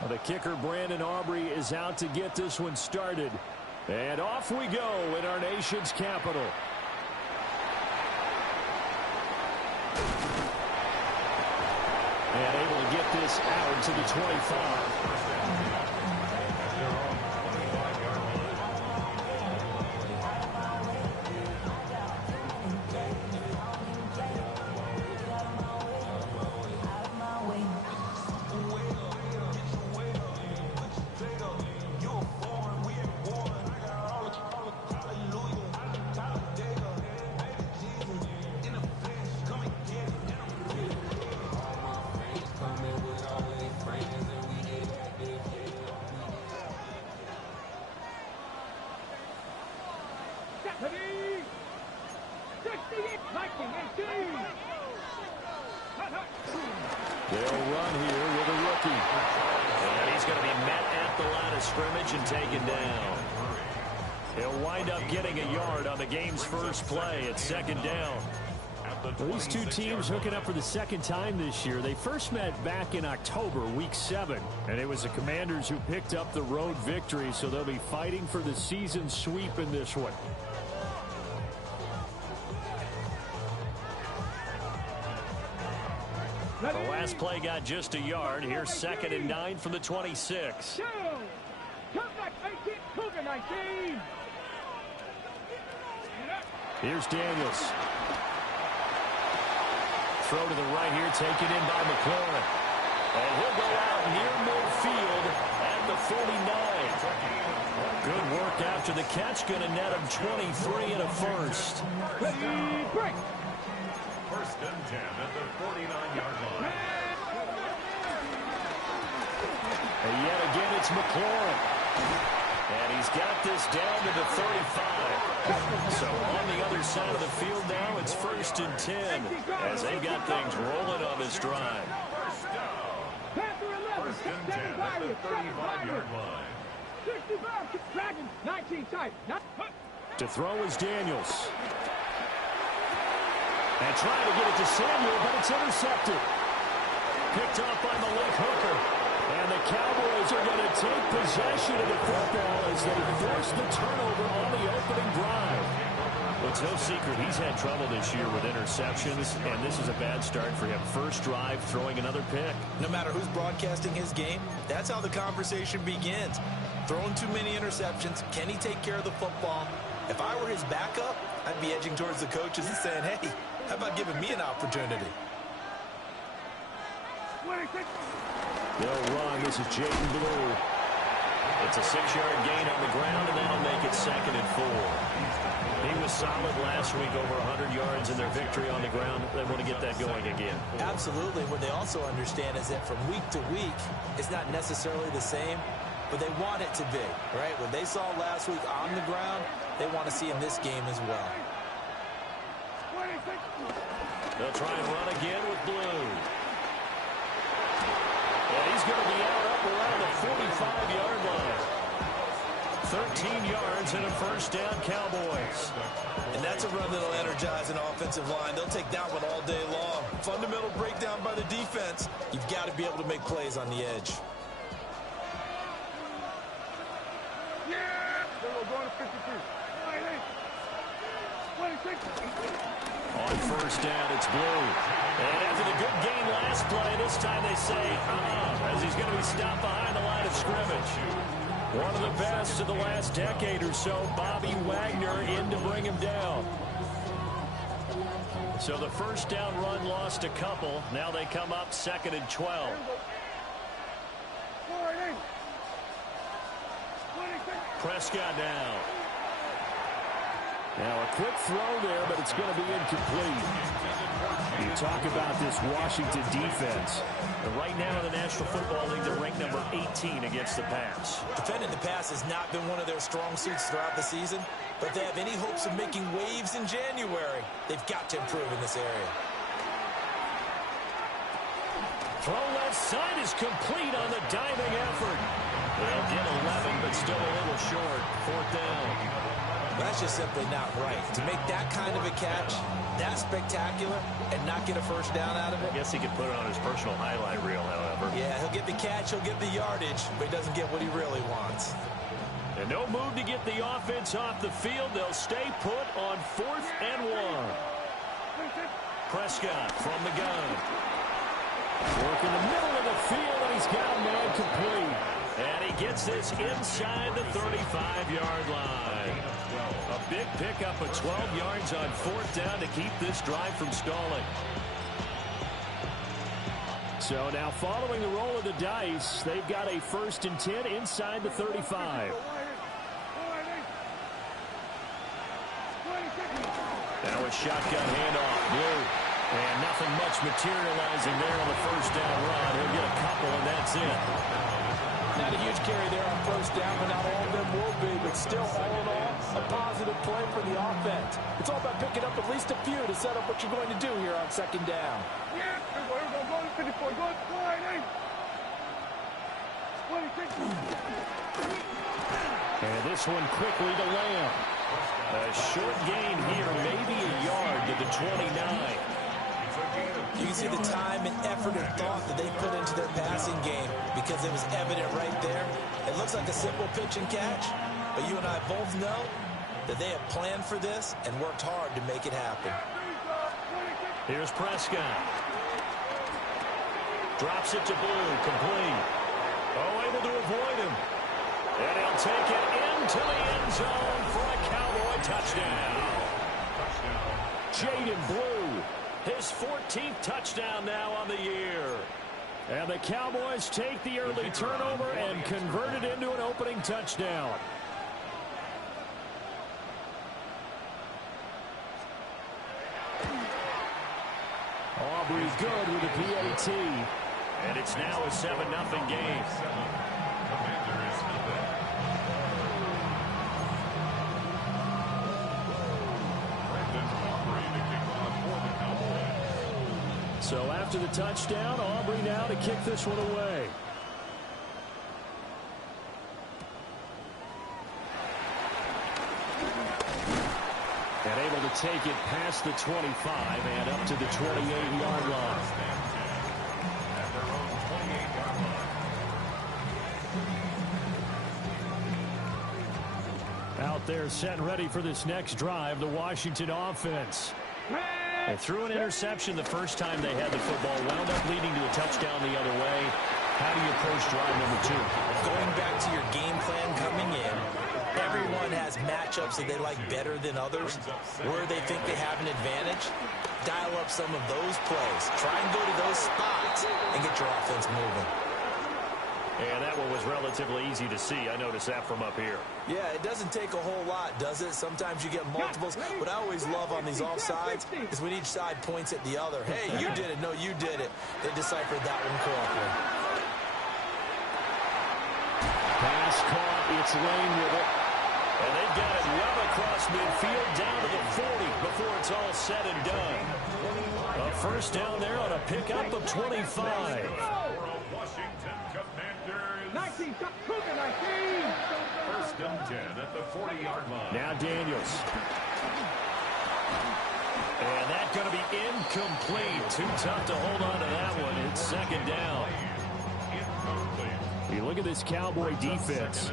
Well, the kicker, Brandon Aubrey, is out to get this one started. And off we go in our nation's capital. And able to get this out to the 25. They'll run here with a rookie. And he's going to be met at the line of scrimmage and taken down. He'll wind up getting a yard on the game's first play at second down. Well, these two teams hooking up for the second time this year. They first met back in October, week 7. And it was the Commanders who picked up the road victory, so they'll be fighting for the season sweep in this one. The last play got just a yard. Here's 2nd and 9 from the 26. Here's Daniels. Throw to the right here, taken in by McLaurin. And he'll go out near midfield at the 49. Good work after the catch. Going to net him 23 and a first. Ready, break. 1st and 10 at the 49-yard line. And yet again, it's McLaurin. And he's got this down to the 35. So on the other side of the field now, it's 1st and 10 as they've got things rolling on this drive. 1st and 10 at the 35-yard line. 65, Dragons, 19 tight. To throw is Daniels. And trying to get it to Samuel, but it's intercepted. Picked off by Malik Hooker. And the Cowboys are going to take possession of the football as they force the turnover on the opening drive. Well, it's no secret he's had trouble this year with interceptions, and this is a bad start for him. First drive, throwing another pick. No matter who's broadcasting his game, that's how the conversation begins. Throwing too many interceptions, can he take care of the football? If I were his backup, I'd be edging towards the coaches and saying, hey, how about giving me an opportunity? They'll run. This is Jaden Blue. It's a 6-yard gain on the ground, and that'll make it 2nd and 4. He was solid last week, over 100 yards in their victory on the ground. They want to get that going again. Absolutely. What they also understand is that from week to week, it's not necessarily the same, but they want it to be, right? What they saw last week on the ground, they want to see in this game as well. They'll try and run again with Blue. And he's going to be out up around the 45-yard line. 13 yards and a first down, Cowboys. And that's a run that'll energize an offensive line. They'll take that one all day long. Fundamental breakdown by the defense. You've got to be able to make plays on the edge. On first down, it's Blue. And after the good game last play, this time they say, as he's going to be stopped behind the line of scrimmage. One of the best of the last decade or so, Bobby Wagner in to bring him down. So the first down run lost a couple. Now they come up 2nd and 12. Prescott now. Now a quick throw there, but it's going to be incomplete. You talk about this Washington defense. And right now in the National Football League, they're ranked number 18 against the pass. Defending the pass has not been one of their strong suits throughout the season, but if they have any hopes of making waves in January, they've got to improve in this area. Throw left side is complete on the diving effort. They'll get 11, but still a little short. 4th down. That's just simply not right. To make that kind of a catch, that spectacular, and not get a first down out of it. I guess he could put it on his personal highlight reel, however. Yeah, he'll get the catch, he'll get the yardage, but he doesn't get what he really wants. And no move to get the offense off the field. They'll stay put on 4th and 1. Prescott from the gun. Work in the middle of the field, and he's got a man complete. And he gets this inside the 35-yard line. A big pickup of 12 yards on 4th down to keep this drive from stalling. So now following the roll of the dice, they've got a 1st and 10 inside the 35. Now a shotgun handoff, Blue. And nothing much materializing there on the 1st down run. He'll get a couple, and that's it. Not a huge carry there on 1st down, but not all of them will be. But still, all in all, a positive play for the offense. It's all about picking up at least a few to set up what you're going to do here on 2nd down. And this one quickly to Lamb. A short gain here, maybe a yard to the 29. You can see the time and effort and thought that they put into their passing game because it was evident right there. It looks like a simple pitch and catch, but you and I both know that they have planned for this and worked hard to make it happen. Here's Prescott. Drops it to Blue, complete. Oh, able to avoid him. And he'll take it into the end zone for a Cowboy touchdown. Jaden Blue. His 14th touchdown now on the year. And the Cowboys take the early turnover and convert it into an opening touchdown. Aubrey good with a PAT. And it's now a 7-0 game. So after the touchdown, Aubrey now to kick this one away. And able to take it past the 25 and up to the 28-yard line. Out there set and ready for this next drive, the Washington offense. They threw an interception the first time they had the football, wound up leading to a touchdown the other way. How do you approach drive number 2? Going back to your game plan coming in, everyone has matchups that they like better than others, where they think they have an advantage. Dial up some of those plays. Try and go to those spots and get your offense moving. And that one was relatively easy to see. I noticed that from up here. Yeah, it doesn't take a whole lot, does it? Sometimes you get multiples. What I always love on these offsides is when each side points at the other. Hey, you did it. No, you did it. They deciphered that one correctly. Pass caught. It's Lane with it. And they've got it well across midfield down to the 40 before it's all said and done. A 1st down there on a pickup of 25. 19, stop cooking, 19. 1st and 10 at the 40-yard line. Now Daniels. And that's going to be incomplete. Too tough to hold on to that one. It's 2nd down. You look at this Cowboy defense.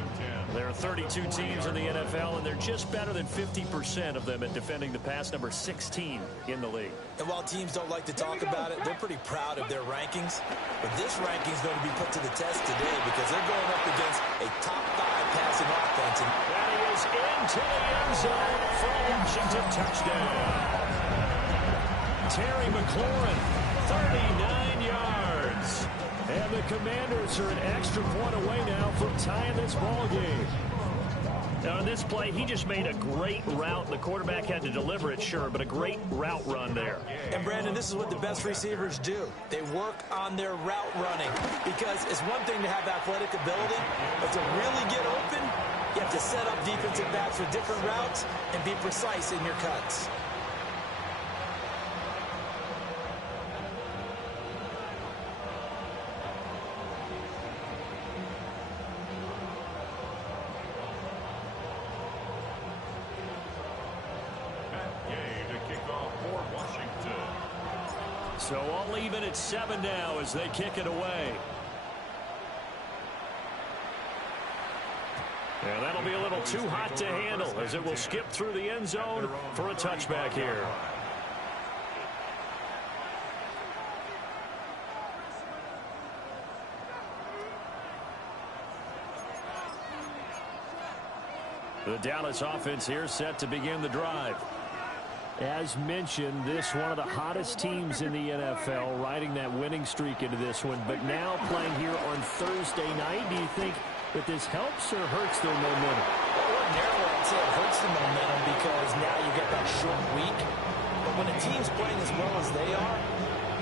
There are 32 teams in the NFL, and they're just better than 50% of them at defending the pass, number 16 in the league. And while teams don't like to talk about it, they're pretty proud of their rankings. But this ranking is going to be put to the test today because they're going up against a top 5 passing offense. And he is into the end zone for a Washington touchdown. Terry McLaurin, 39 yards. And the Commanders are an extra point away now from tying this ball game. Now, on this play, he just made a great route. The quarterback had to deliver it, sure, but a great route run there. And, Brandon, this is what the best receivers do. They work on their route running because it's one thing to have athletic ability, but to really get open, you have to set up defensive backs with different routes and be precise in your cuts. So all even at 7 now as they kick it away. And that'll be a little too hot to handle as it will skip through the end zone for a touchback here. The Dallas offense here set to begin the drive. As mentioned, this one of the hottest teams in the NFL, riding that winning streak into this one. But now playing here on Thursday night, do you think that this helps or hurts their momentum? Well, ordinarily, I'd say it hurts the momentum because now you get that short week. But when a team's playing as well as they are,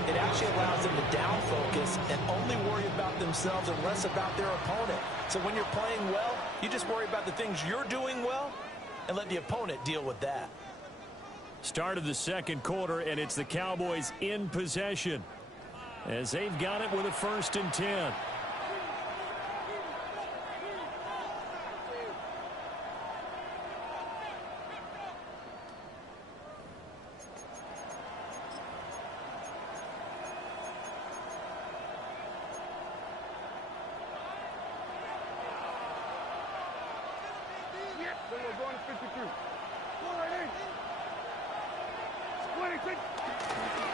it actually allows them to down focus and only worry about themselves and less about their opponent. So when you're playing well, you just worry about the things you're doing well and let the opponent deal with that. Start of the second quarter, and it's the Cowboys in possession as they've got it with a 1st and 10.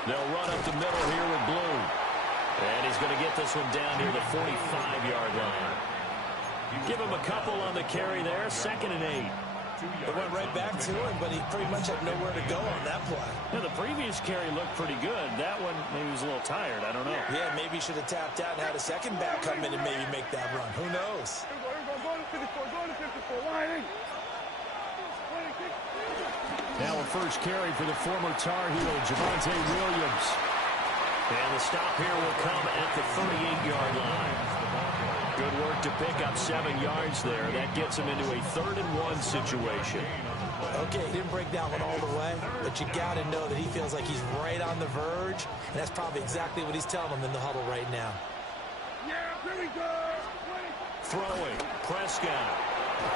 They'll run up the middle here with Blue. And he's going to get this one down near the 45-yard line. Give him a couple on the carry there. 2nd and 8. It went right back to him, but he pretty much had nowhere to go on that play. Yeah, the previous carry looked pretty good. That one, maybe he was a little tired. I don't know. Yeah, maybe he should have tapped out and had a second back come in and maybe make that run. Who knows? Now a first carry for the former Tar Heel, Javonte Williams. And the stop here will come at the 38-yard line. Good work to pick up 7 yards there. That gets him into a 3rd and 1 situation. Okay, he didn't break that one all the way, but you got to know that he feels like he's right on the verge, and that's probably exactly what he's telling them in the huddle right now. Throwing, Prescott.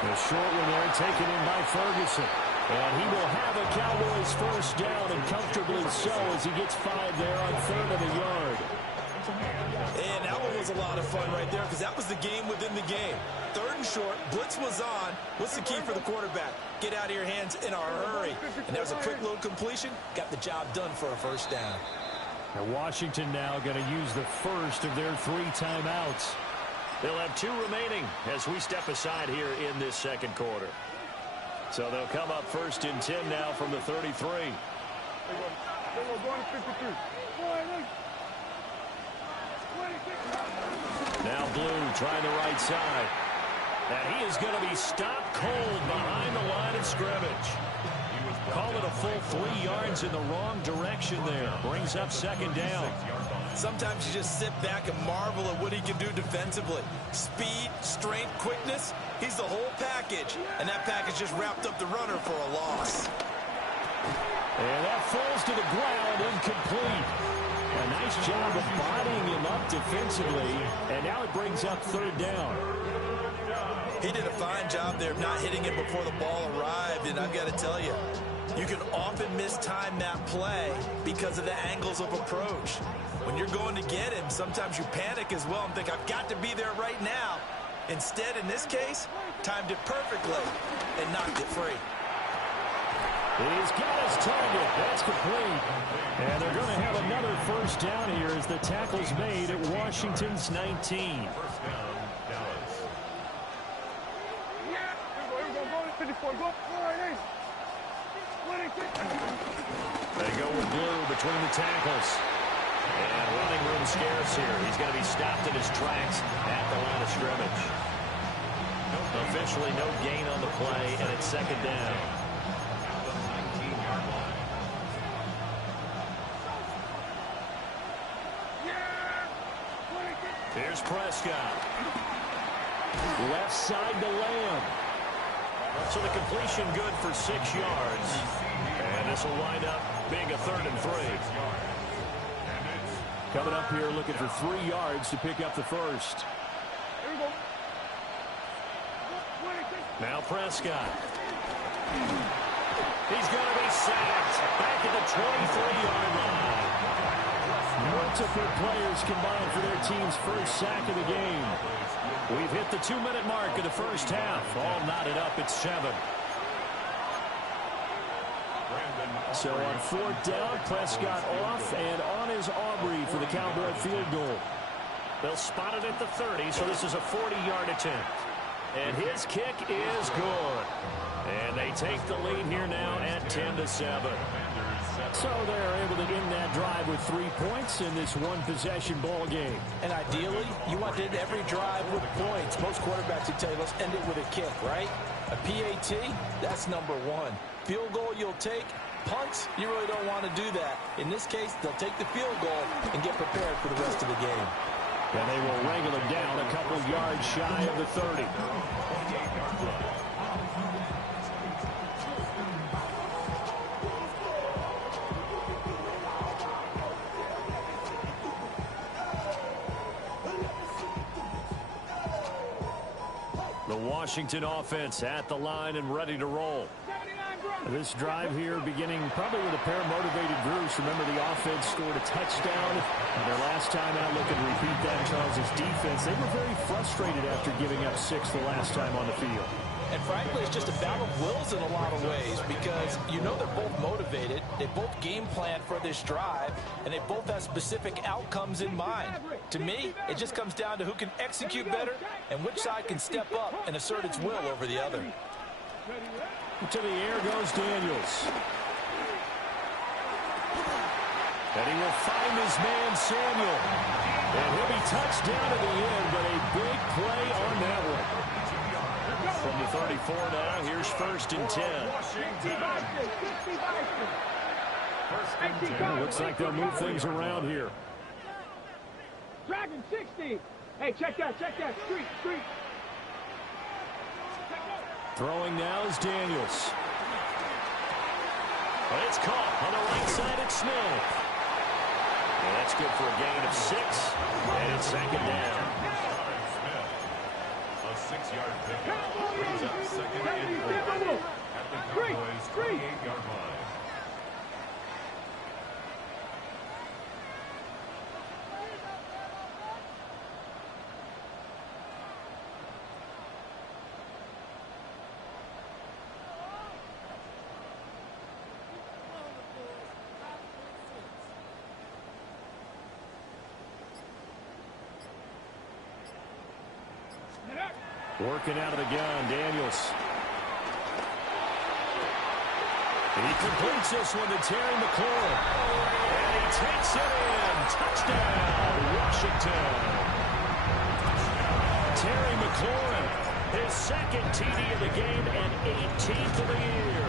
The short one there taken in by Ferguson. And he will have a Cowboys 1st down, and comfortably so as he gets 5 there on 3rd and a yard. And that one was a lot of fun right there because that was the game within the game. 3rd and short, blitz was on. What's the key for the quarterback? Get out of your hands in a hurry. And there was a quick little completion. Got the job done for a 1st down. Now Washington now going to use the first of their 3 timeouts. They'll have 2 remaining as we step aside here in this second quarter. So they'll come up 1st and 10 now from the 33. Now Blue trying the right side. And he is going to be stopped cold behind the line of scrimmage. Call it a full 3 yards in the wrong direction there. Brings up 2nd down. Sometimes you just sit back and marvel at what he can do defensively. Speed, strength, quickness. He's the whole package. And that package just wrapped up the runner for a loss. And that falls to the ground, incomplete. A nice job of bodying him up defensively. And now it brings up 3rd down. He did a fine job there of not hitting it before the ball arrived. And I've got to tell you, you can often mistime that play because of the angles of approach. When you're going to get him, sometimes you panic as well and think, I've got to be there right now. Instead, in this case, timed it perfectly and knocked it free. He's got his target. That's complete. And they're going to have another 1st down here as the tackle's made at Washington's 19. They go with Blue between the tackles. And running room scarce here. He's going to be stopped in his tracks at the line of scrimmage. Officially no gain on the play, and it's 2nd down. Here's Prescott. Left side to Lamb. So the completion good for 6 yards. And this will wind up being a 3rd and 3. Coming up here looking for 3 yards to pick up the 1st. Now Prescott. He's going to be sacked back at the 23-yard line. Multiple players combined for their team's first sack of the game. We've hit the 2-minute mark of the first half. All knotted up at 7. So on 4th down, Prescott off and on is Aubrey for the Cowboy field goal. They'll spot it at the 30, so this is a 40-yard attempt. And his kick is good. And they take the lead here now at 10-7. So they're able to end that drive with 3 points in this one-possession ball game. And ideally, you want to end every drive with points. Most quarterbacks would tell you, let's end it with a kick, right? A PAT, that's number 1. Field goal you'll take. Punts, you really don't want to do that. In this case, they'll take the field goal and get prepared for the rest of the game. And they will wrangle him down a couple yards shy of the 30. The Washington offense at the line and ready to roll. This drive here beginning probably with a pair of motivated groups. Remember, the offense scored a touchdown. Their last time out, looking to repeat that in Charles' defense. They were very frustrated after giving up 6 the last time on the field. And frankly, it's just a battle of wills in a lot of ways because you know they're both motivated. They both game plan for this drive, and they both have specific outcomes in mind. To me, it just comes down to who can execute better and which side can step up and assert its will over the other. To the air goes Daniels. And he will find his man Samuel. And he'll be touched down at the end, but a big play on that one. From the 34 now, here's 1st and 10. Looks like they'll move things around here. Dragon 60. Hey, check that. Street. Throwing now is Daniels. But it's caught on the right side at Smith. And that's good for a gain of 6. And it's 2nd down. A 6-yard pickup brings up 2nd and 4 at the Cowboys' 28-yard line. Working out of the gun, Daniels. And he completes this one to Terry McLaurin. And he takes it in. Touchdown, Washington. Terry McLaurin, his 2nd TD of the game and 18th of the year.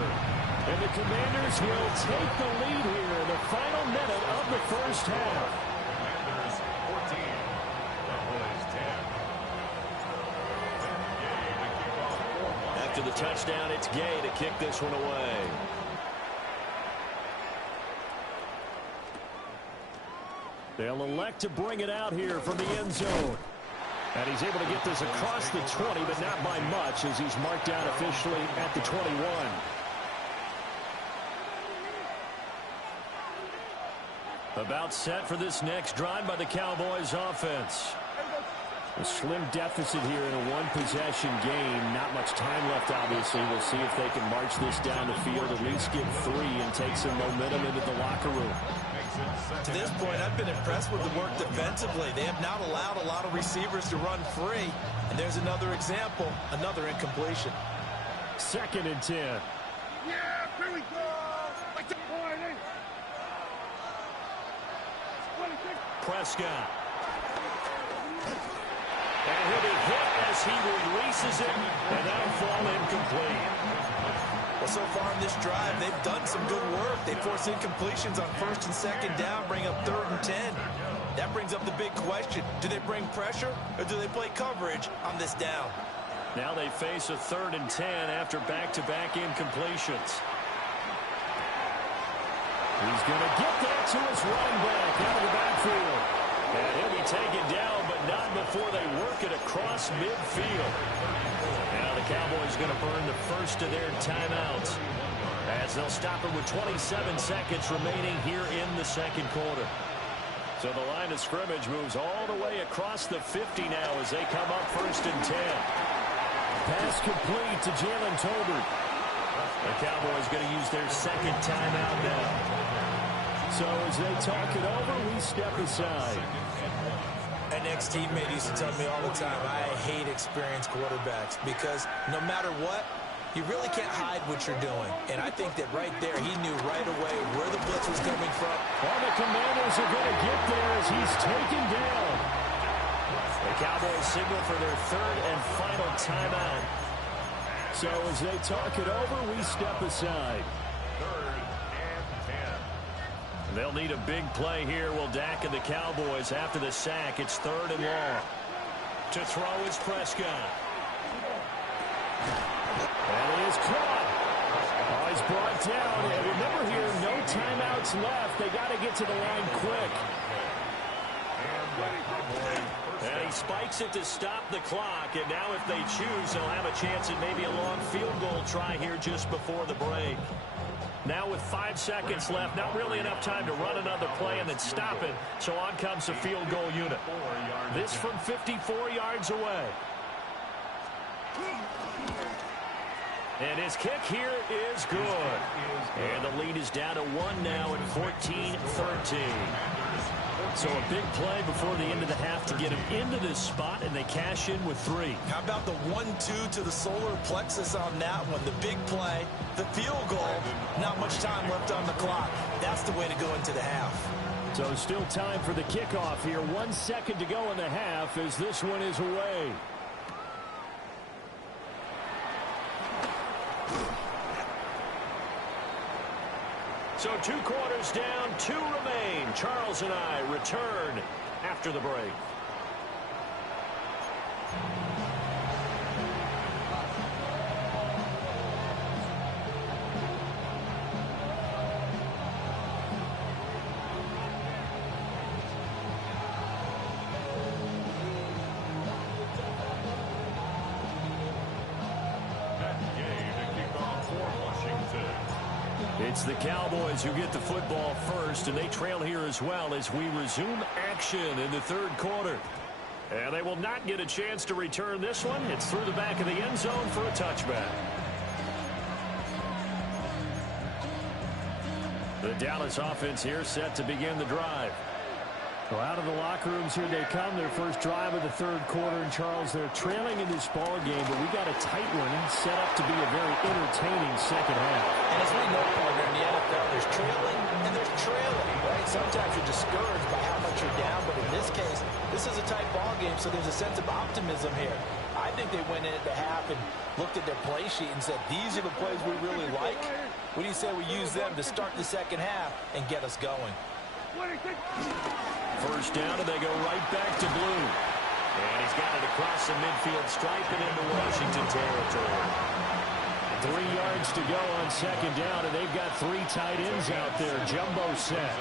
And the Commanders will take the lead here in the final minute of the first half. Commanders 14, Cowboys 10. After the touchdown, it's Gay to kick this one away. They'll elect to bring it out here from the end zone. And he's able to get this across the 20, but not by much as he's marked down officially at the 21. About set for this next drive by the Cowboys offense. A slim deficit here in a one-possession game. Not much time left, obviously. We'll see if they can march this down the field, at least get 3 and take some momentum into the locker room. To this point, I've been impressed with the work defensively. They have not allowed a lot of receivers to run free. And there's another example, another incompletion. 2nd and 10. Yeah, here we go. Prescott. And he'll be hit as he releases it, and that'll fall incomplete. Well, so far in this drive, they've done some good work. They force incompletions on 1st and 2nd down, bring up 3rd and 10. That brings up the big question. Do they bring pressure, or do they play coverage on this down? Now they face a 3rd and 10 after back-to-back incompletions. He's going to get that to his running back out of the backfield. And he'll be taken down, but not before they work it across midfield. Now the Cowboys going to burn the first of their timeouts as they'll stop it with 27 seconds remaining here in the 2nd quarter. So the line of scrimmage moves all the way across the 50 now as they come up 1st and 10. Pass complete to Jalen Tolbert. The Cowboys going to use their 2nd timeout now. So as they talk it over, we step aside. An ex-teammate used to tell me all the time, I hate experienced quarterbacks because no matter what, you really can't hide what you're doing. And I think that right there, he knew right away where the blitz was coming from. Well, the Commanders are going to get there as he's taken down. The Cowboys signal for their 3rd and final timeout. So as they talk it over, we step aside. 3rd and 10. They'll need a big play here. Will Dak and the Cowboys after the sack. It's 3rd and long. To throw is Prescott. And he is caught. Oh, he's brought down. And remember here, no timeouts left. They got to get to the line quick. And he spikes it to stop the clock. And now if they choose, they'll have a chance at maybe a long field goal try here just before the break. Now with 5 seconds left, not really enough time to run another play and then stop it. So on comes the field goal unit. This from 54 yards away. And his kick here is good. And the lead is down to 1 now at 14-13. So a big play before the end of the half to get him into this spot, and they cash in with 3. How about the 1-2 to the solar plexus on that one? The big play, the field goal, not much time left on the clock. That's the way to go into the half. So still time for the kickoff here. 1 second to go in the half as this one is away. So 2 quarters down, 2 remain. Charles and I return after the break. It's the Cowboys who get the football first, and they trail here as well as we resume action in the 3rd quarter. And they will not get a chance to return this one. It's through the back of the end zone for a touchback. The Dallas offense here set to begin the drive. Well, out of the locker rooms here they come. Their first drive of the 3rd quarter. And Charles, they're trailing in this ball game, but we got a tight one set up to be a very entertaining second half. And as we know, partner, in the NFL, there's trailing and there's trailing, right? Sometimes you're discouraged by how much you're down, but in this case, this is a tight ball game, so there's a sense of optimism here. I think they went in at the half and looked at their play sheet and said, these are the plays we really like. What do you say we use them to start the second half and get us going? First down, and they go right back to Blue. And he's got it across the midfield stripe and into Washington territory. 3 yards to go on second down, and they've got 3 tight ends out there. Jumbo set.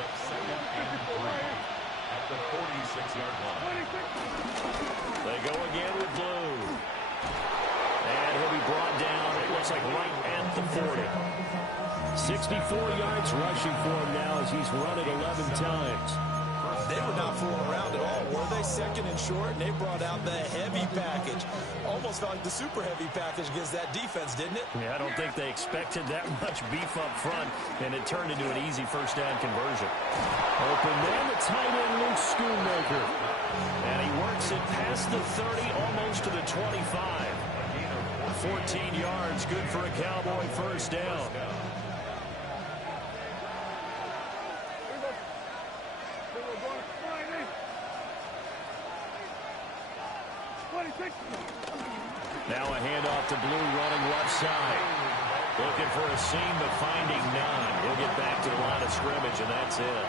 At the 46-yard line. They go again with Blue. And he'll be brought down, it looks like right at the 40. 64 yards rushing for him now as he's run it 11 times. They were not fooling around at all, were they? 2nd and short, and they brought out the heavy package. Almost felt like the super heavy package against that defense, didn't it? Yeah, I don't think they expected that much beef up front, and it turned into an easy first down conversion. Open man, the tight end, Luke Schoonmaker. And he works it past the 30, almost to the 25. 14 yards, good for a Cowboy first down. Now a handoff to Blue running left side. Looking for a seam, but finding none. He'll get back to the line of scrimmage, and that's it.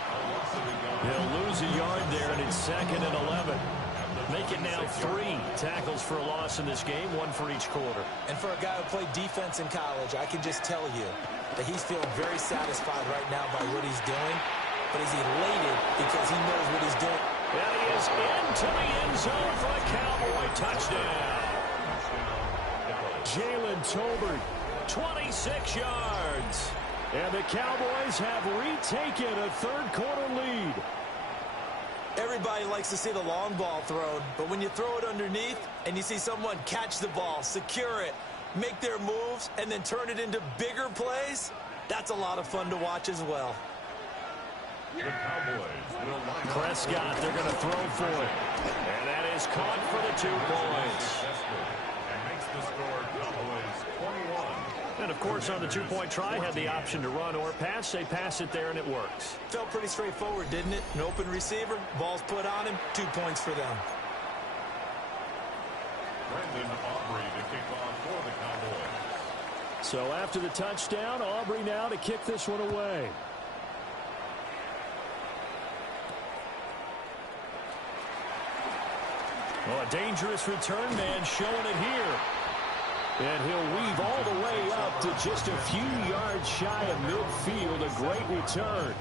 He'll lose a yard there, and it's 2nd and 11. Make it now 3 tackles for a loss in this game, 1 for each quarter. And for a guy who played defense in college, I can just tell you that he's feeling very satisfied right now by what he's doing. But he's elated because he knows what he's doing. And he is into the end zone for a Cowboy touchdown. Jalen Tolbert, 26 yards. And the Cowboys have retaken a 3rd quarter lead. Everybody likes to see the long ball thrown, but when you throw it underneath and you see someone catch the ball, secure it, make their moves, and then turn it into bigger plays, that's a lot of fun to watch as well. The Cowboys will line up. Prescott, they're going to throw for it. And that is caught for the 2 points. And makes the score Cowboys 21. And, of course, on the 2-point try, had the option to run or pass. They pass it there, and it works. Felt pretty straightforward, didn't it? An open receiver, ball's put on him, 2 points for them. Brendan Aubrey to kick off for the Cowboys. So after the touchdown, Aubrey now to kick this one away. Oh, a dangerous return man showing it here. And he'll weave all the way up to just a few yards shy of midfield. A great return.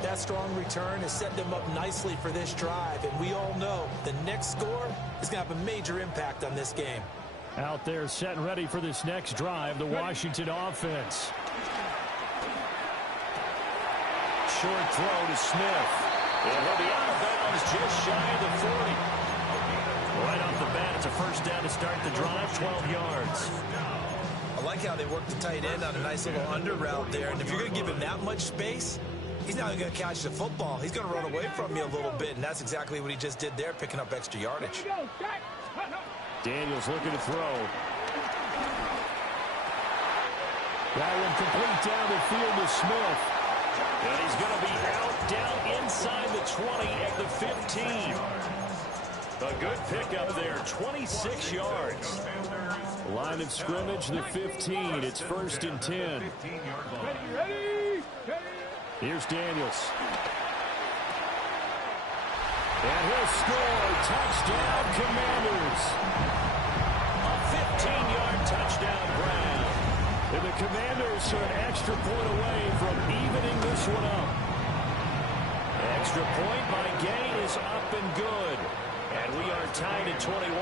That strong return has set them up nicely for this drive. And we all know the next score is going to have a major impact on this game. Out there set and ready for this next drive, the Washington offense. Short throw to Smith. And he'll be out of bounds just shy of the 40. Right off the bat, it's a first down to start the drive, 12 yards. I like how they work the tight end on a nice little under route there. And if you're going to give him that much space, he's not going to catch the football. He's going to run away from you a little bit, and that's exactly what he just did there, picking up extra yardage. Daniels looking to throw. That one complete down the field to Smith. And he's going to be out down inside the 20 at the 15. A good pickup there, 26 yards. Line of scrimmage, the 15. It's 1st and 10. Here's Daniels. And he'll score. Touchdown, Commanders. A 15-yard touchdown grab. And the Commanders are an extra point away from evening this one up. Extra point by Gay is up and good. And we are tied at 21.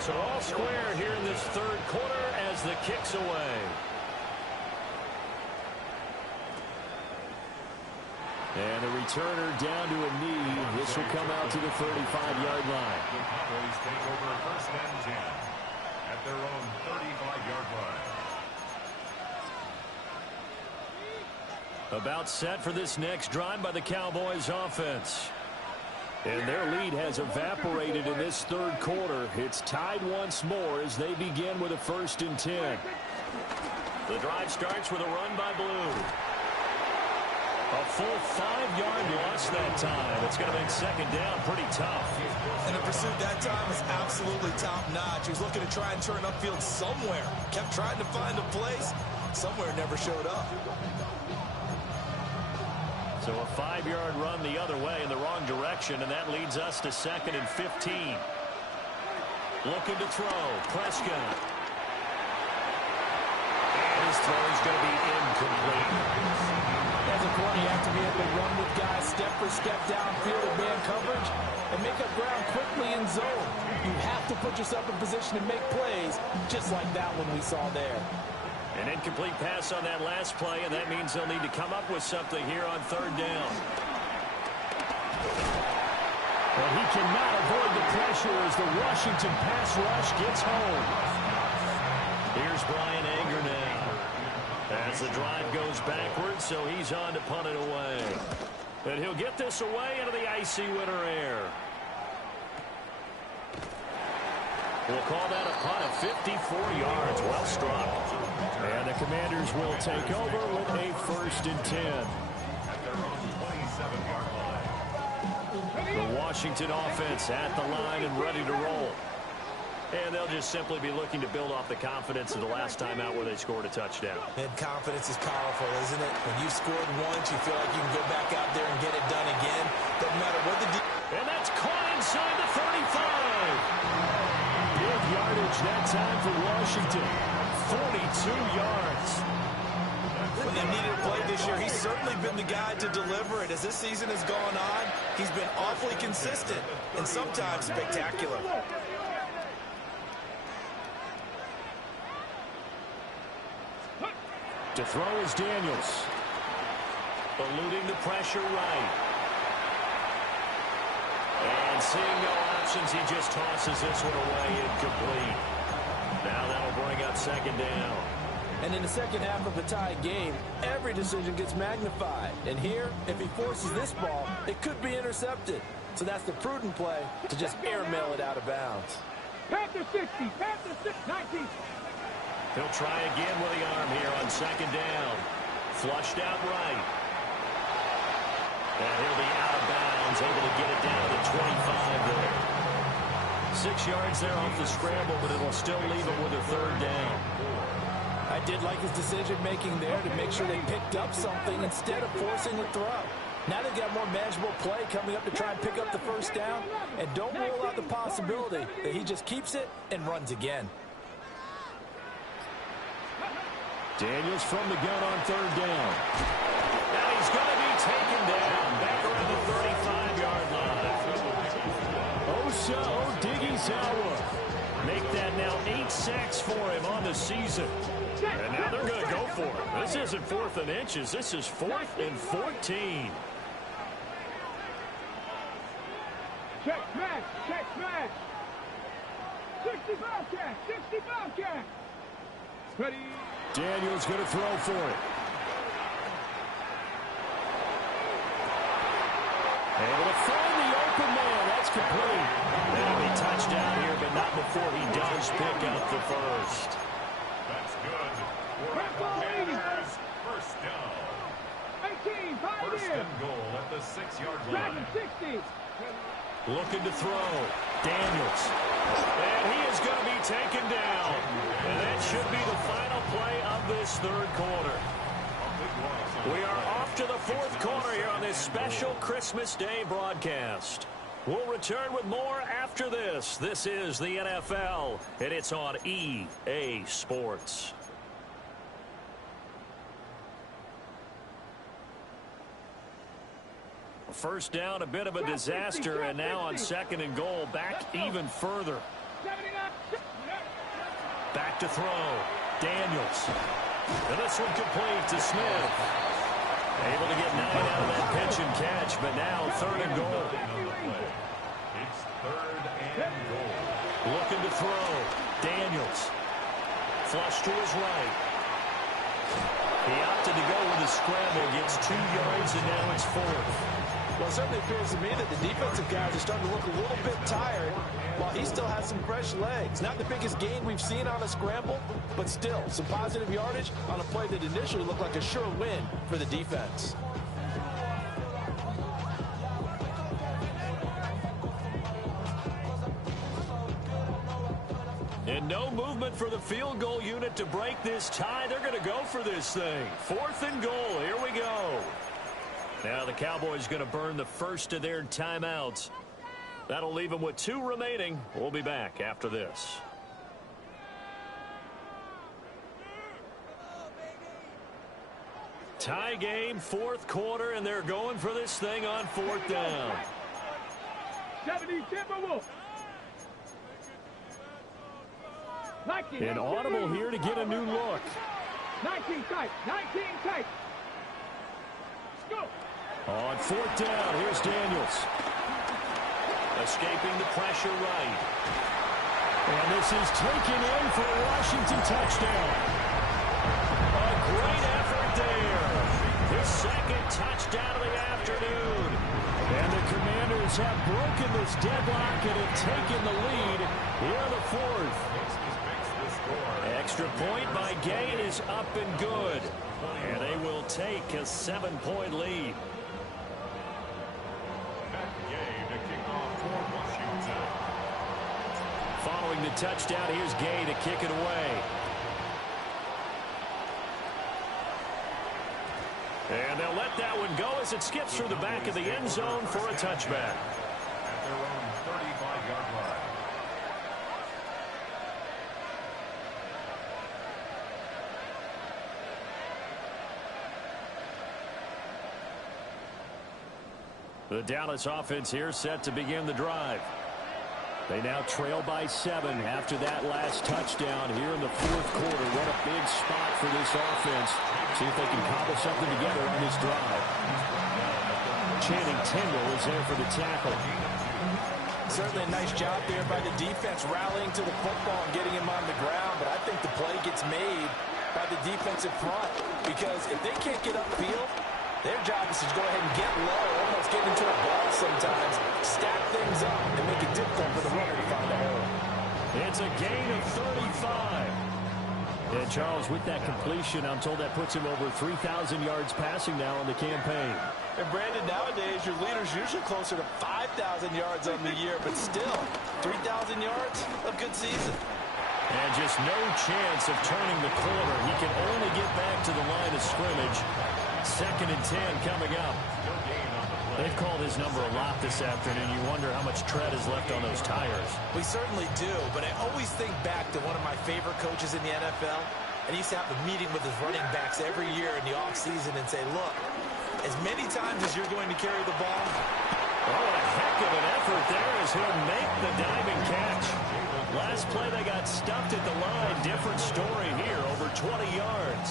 So all square here in this 3rd quarter as the kick's away. And the returner down to a knee. This will come out to the 35-yard line. The Cowboys take over 1st and 10 at their own 35-yard line. About set for this next drive by the Cowboys offense. And their lead has evaporated in this 3rd quarter. It's tied once more as they begin with a 1st and 10. The drive starts with a run by Blue. A full 5-yard loss that time. It's going to make 2nd down pretty tough. And the pursuit that time was absolutely top-notch. He was looking to try and turn upfield somewhere. Kept trying to find a place. Somewhere never showed up. So a 5-yard run the other way in the wrong direction, and that leads us to 2nd and 15. Looking to throw. Prescott. And his throw is going to be incomplete. As a corner, you have to be able to run with guys step for step downfield in man coverage and make up ground quickly in zone. You have to put yourself in position to make plays, just like that one we saw there. An incomplete pass on that last play, and that means they'll need to come up with something here on 3rd down. But he cannot avoid the pressure as the Washington pass rush gets home. Here's Brian Anger now. As the drive goes backwards, so he's on to punt it away. And he'll get this away into the icy winter air. We'll call that a punt of 54 yards. Well struck. And the Commanders will take over with a 1st and 10. At their own 27-yard line. The Washington offense at the line and ready to roll. And they'll just simply be looking to build off the confidence of the last time out where they scored a touchdown. And confidence is powerful, isn't it? When you've scored once, you feel like you can go back out there and get it done again. Doesn't matter what the... And that's caught inside the 35. Big yardage that time for Washington. 42 yards. When they needed a play this year, he's certainly been the guy to deliver it. As this season has gone on, he's been awfully consistent and sometimes spectacular. To throw is Daniels. eluding the pressure right. And seeing no options, he just tosses this one away incomplete. Now that'll bring up second down. And in the second half of a tie game, every decision gets magnified. And here, if he forces this ball, it could be intercepted. So that's the prudent play to just airmail it out of bounds. Panther 60, Panther 19. He'll try again with the arm here on second down. Flushed out right. And he'll be out of bounds, able to get it down to 25 there. 6 yards there off the scramble, but it'll still leave him with a third down. I did like his decision-making there to make sure they picked up something instead of forcing a throw. Now they've got more manageable play coming up to try and pick up the first down, and don't rule out the possibility that he just keeps it and runs again. Daniels from the gun on third down. Now he's going to be taken down back around the 35-yard line. Osa Odighizuwa make that now 8 sacks for him on the season. And now they're going to go for it. This isn't 4th and inches. This is 4th and 14. Check smash, check smash. 65 catch, 65 catch. Ready. Daniels going to throw for it. Able to find the open man. That's complete. That'll be touchdown here, but not before he does pick up the first. That's good. First down. 18, 5 First in. and goal at the 6-yard Back line. at 60. Looking to throw. Daniels. And he is going to be taken down. And that should be the final play of this third quarter. We are off to the fourth quarter here on this special Christmas Day broadcast. We'll return with more after this. This is the NFL, and it's on EA Sports. First down, a bit of a disaster, and now on second and goal, back even further. Back to throw. Daniels. And this one complete to Smith. Able to get 9 out of that pitch and catch, but now third and goal. It's third and goal. Looking to throw. Daniels. Flush to his right. He opted to go with a scramble, gets 2 yards, and now it's 4th. Well, it certainly feels to me that the defensive guys are starting to look a little bit tired while he still has some fresh legs. Not the biggest gain we've seen on a scramble, but still some positive yardage on a play that initially looked like a sure win for the defense. And no movement for the field goal unit to break this tie. They're going to go for this thing. 4th and goal. Here we go. Now the Cowboys going to burn the first of their timeouts. That'll leave them with 2 remaining. We'll be back after this. Tie game, 4th quarter, and they're going for this thing on 4th down. 70 Timberwolves. An audible here to get a new look. 19 tight, 19 tight. Let's go. On 4th down, here's Daniels. Escaping the pressure right. And this is taken in for a Washington touchdown. A great effort there. His second touchdown of the afternoon. And the Commanders have broken this deadlock and have taken the lead here in the 4th. Extra point by Gain is up and good. And they will take a 7-point lead. Following the touchdown, here's Gay to kick it away. And they'll let that one go as it skips through the back of the end zone for a touchback. At their own 35-yard line. The Dallas offense here set to begin the drive. They now trail by 7 after that last touchdown here in the fourth quarter. What a big spot for this offense. See if they can cobble something together on this drive. Channing Tindall is there for the tackle. Certainly a nice job there by the defense rallying to the football and getting him on the ground, but I think the play gets made by the defensive front because if they can't get upfield, their job is to go ahead and get low, almost get into a ball sometimes, stack things up, and make it difficult for the runner to find a hole. It's a gain of 35. And Charles, with that completion, I'm told that puts him over 3,000 yards passing now on the campaign. And Brandon, nowadays your leader's usually closer to 5,000 yards on the year, but still, 3,000 yards, a good season. And just no chance of turning the corner. He can only get back to the line of scrimmage. 2nd and 10 coming up. They've called his number a lot this afternoon. You wonder how much tread is left on those tires. We certainly do, but I always think back to one of my favorite coaches in the NFL, and he used to have a meeting with his running backs every year in the offseason and say, look, as many times as you're going to carry the ball. Oh, a heck of an effort there as he'll make the diving catch. Last play they got stuffed at the line. Different story here, over 20 yards.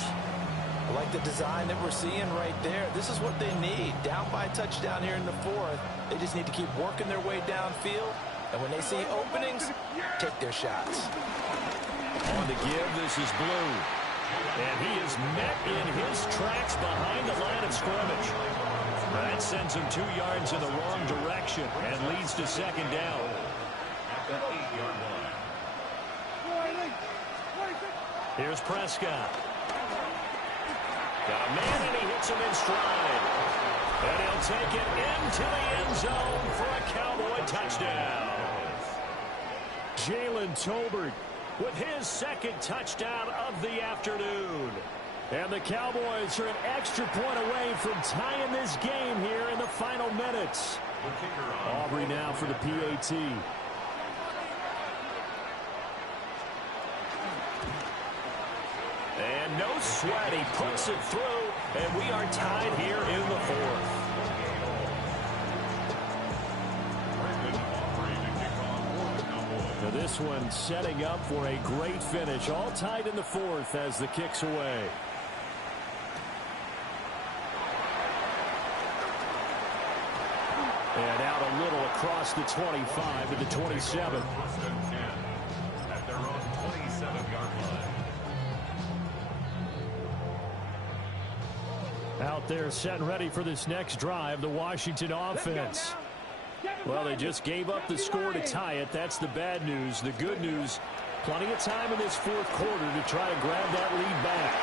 I like the design that we're seeing right there. This is what they need. Down by a touchdown here in the fourth. They just need to keep working their way downfield. And when they see openings, take their shots. On the give, this is Blue. And he is met in his tracks behind the line of scrimmage. That sends him 2 yards in the wrong direction and leads to 2nd down. At the 8-yard line. Here's Prescott. Got a man, and he hits him in stride. And he'll take it into the end zone for a Cowboy touchdown. Jalen Tolbert with his 2nd touchdown of the afternoon. And the Cowboys are an extra point away from tying this game here in the final minutes. Aubrey now for the PAT. And no sweat, he puts it through, and we are tied here in the fourth. Now this one setting up for a great finish, all tied in the fourth as the kick's away. And out a little across the 25 to the 27. At their own 27-yard line. Out there set and ready for this next drive, the Washington offense. Well, they just gave up the score to tie it. That's the bad news. The good news, plenty of time in this fourth quarter to try to grab that lead back.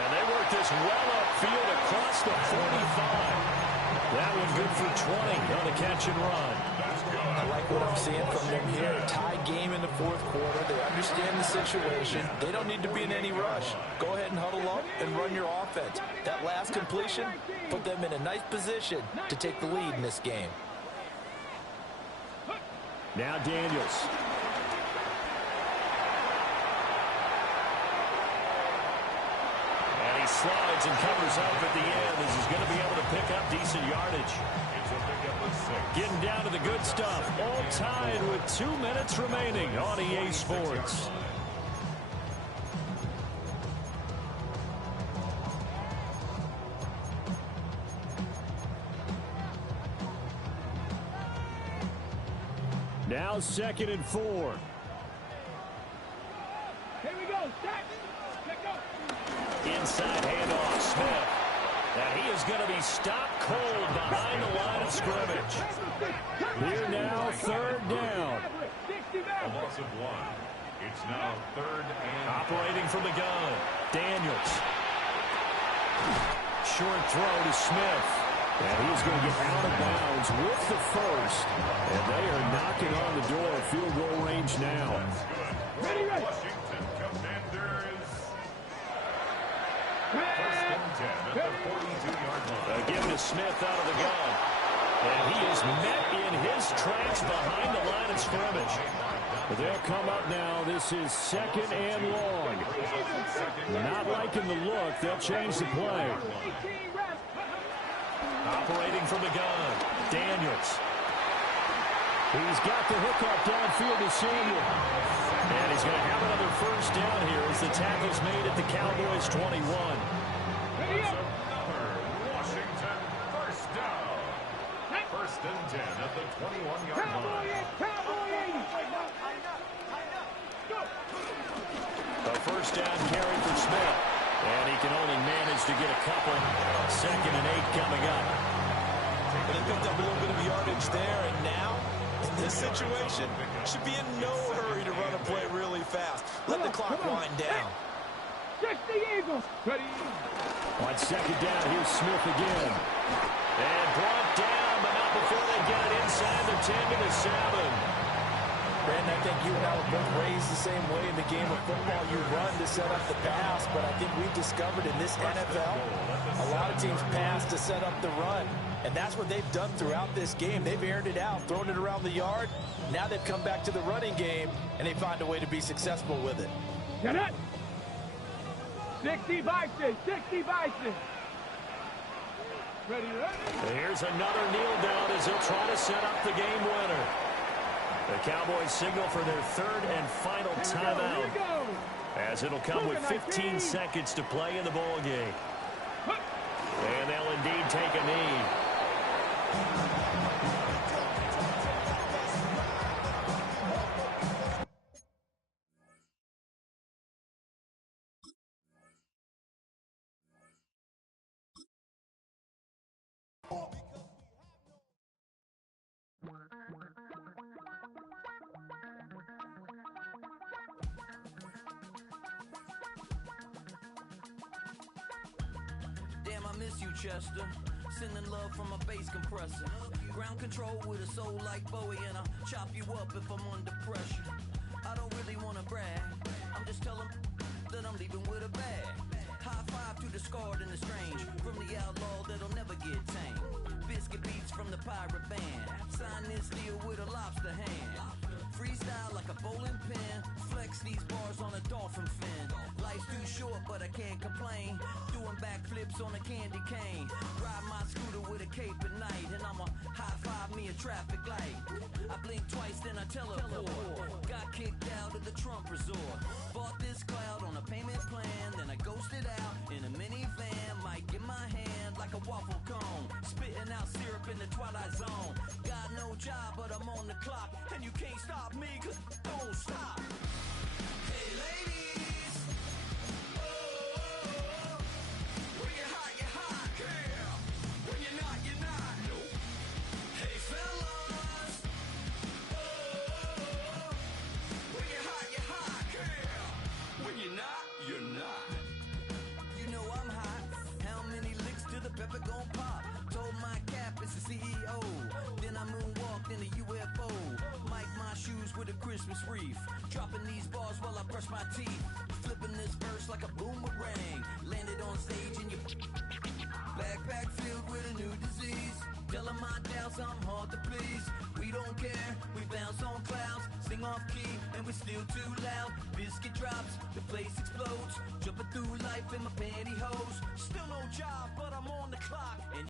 And they work this well upfield across the 45. That one good for 20 on the catch and run. I like what I'm seeing from them here. Tie game in the fourth quarter. They understand the situation. They don't need to be in any rush. Go ahead and huddle up and run your offense. That last completion put them in a nice position to take the lead in this game. Now Daniels. And he slides and covers up at the end as he's going to be able to pick up decent yardage. Getting down to the good stuff. All tied with 2 minutes remaining on EA Sports. Now 2nd and 4. Here we go. Stack. Let go. Inside handoff, Smith. And he is going to be stopped cold behind the line of scrimmage. Here now, 3rd down. A loss of 1. It's now 3rd and... Operating from the gun, Daniels. Short throw to Smith. And he's going to get out of bounds with the first. And they are knocking on the door of field goal range now. Ready, ready. Washington Commanders. First and 10 at the 42-yard line. Given to Smith out of the gun. And he is met in his tracks behind the line of scrimmage. But they'll come up now. This is 2nd and long. Not liking the look. They'll change the play. Operating from the gun, Daniels. He's got the hookup downfield to Samuel. And he's going to have another first down here as the tackle's made at the Cowboys' 21. Washington first down. First and 10 at the 21-yard line. A first down carry for Smith. And he can only manage to get a couple. 2nd and 8 coming up. They picked up a little bit of yardage there, and now, in this situation, should be in no hurry to run a play really fast. Let the clock wind down. Just the Eagles. Ready. On 2nd down, here's Smith again. And brought down, but not before they get it inside the 10 to the 7. Brandon, I think you and I were both raised the same way in the game of football. You run to set up the pass, but I think we've discovered in this NFL, a lot of teams pass to set up the run. And that's what they've done throughout this game. They've aired it out, thrown it around the yard. Now they've come back to the running game, and they find a way to be successful with it. Get it. 60 Bison. 60 Bison. Ready, ready. Here's another kneel down as they'll try to set up the game winner. The Cowboys signal for their 3rd and final timeout, as it'll come with 15 seconds to play in the ball game. And they'll indeed take a knee. Damn, I miss you, Chester. Sending love from a bass compressor. Ground control with a soul like Bowie, and I'll chop you up if I'm under pressure. I don't really want to brag. I'm just telling that I'm leaving with a bag. High five to the scarred and the strange. From the outlaw that'll never get tamed. Biscuit beats from the pirate band. Sign this deal with a lobster hand. Freestyle like a bowling pin. Flex these bars on a dolphin fin. Life's too short, but I can't complain. Doing backflips on a candy cane. Ride my scooter with a cape at night. And I'ma high five me a traffic light. I blink twice, then I teleport. Got kicked out of the Trump resort. Bought this cloud on a payment plan. Then I ghosted out in a minivan. Mic in my hand like a waffle cone. Spitting out syrup in the twilight zone. Got no job, but I'm on the clock. And you can't stop me, cause don't stop. Hey ladies, oh, when you're hot, yeah. When you're not, nope. Hey fellas, oh, when you're hot, yeah. When you're not, you're not. You know I'm hot. How many licks to the pepper gon' pop? Told my cap it's the CEO. Then I moonwalked in a UFO. Mic my shoes with a Christmas wreath. Dropping these bars while I brush my teeth. Flipping this verse like a boomerang. Landed on stage in your backpack filled with a new disease. Telling my doubts I'm hard to please. We don't care, we bounce on clouds. Sing off key and we're still too loud. Biscuit drops, the place explodes. Jumping through life in my pantyhose. Still no job, but I'm on the clock. And